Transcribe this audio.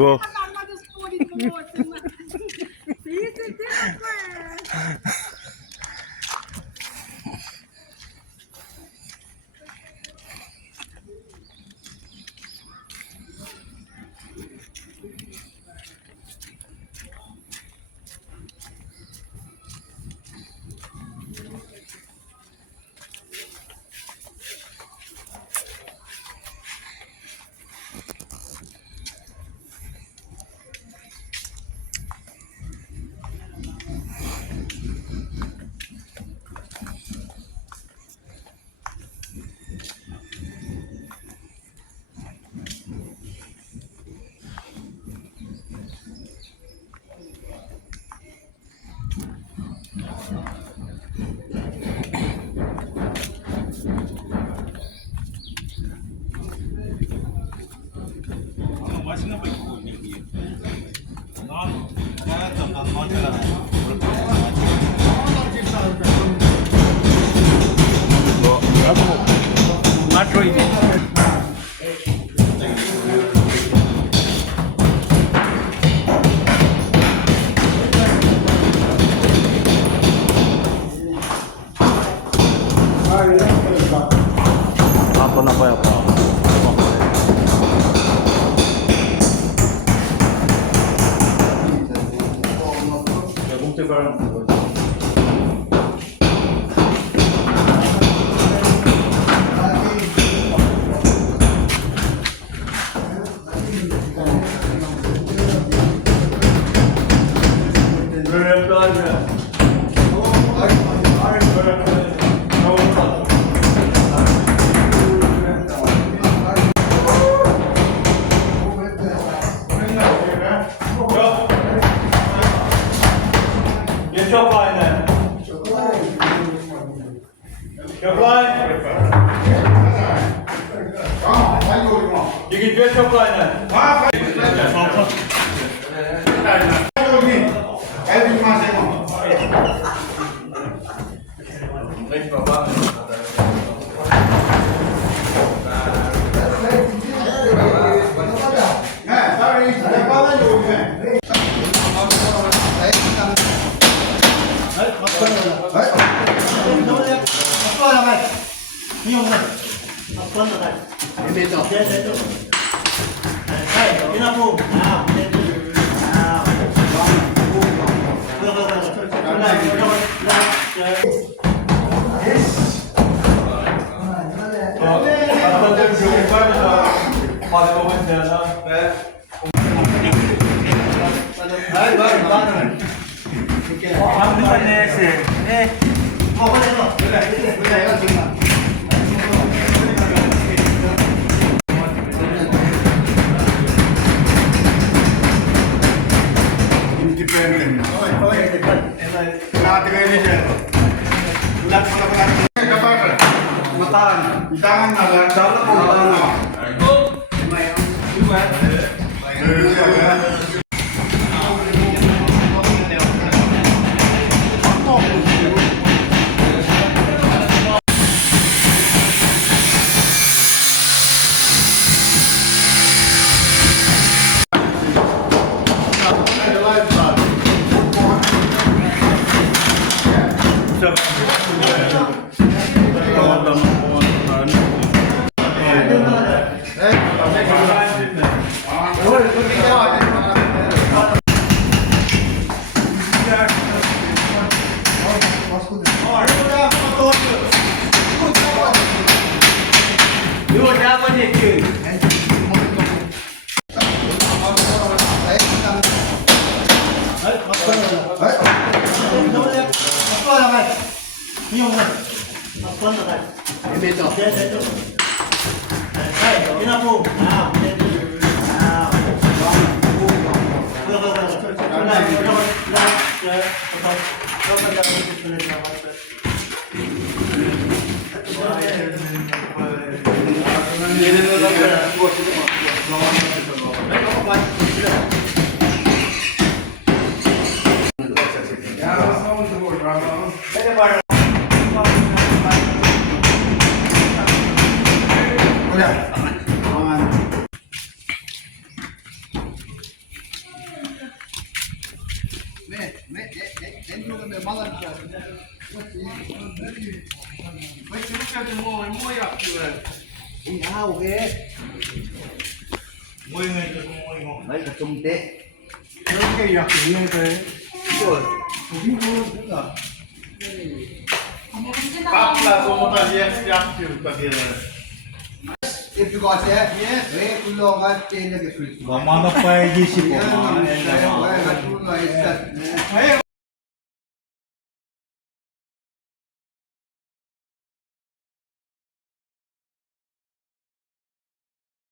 Oh. Not really. Ako na kaya pa. Çok aynı. Çok aynı. Gidip çok aynı. Mấy chú kêu tôi mua gặp chưa rồi. Ok. Mua người cho mua ngon. Mấy cái trung tệ. Mấy cái gặp gì nghe thế. Rồi. Cặp là không ta yes chắc chịu ta kia rồi. If you got that, wait too long, I'll change the switch. Mama na pa 20 po. Yan, wala ka tulong,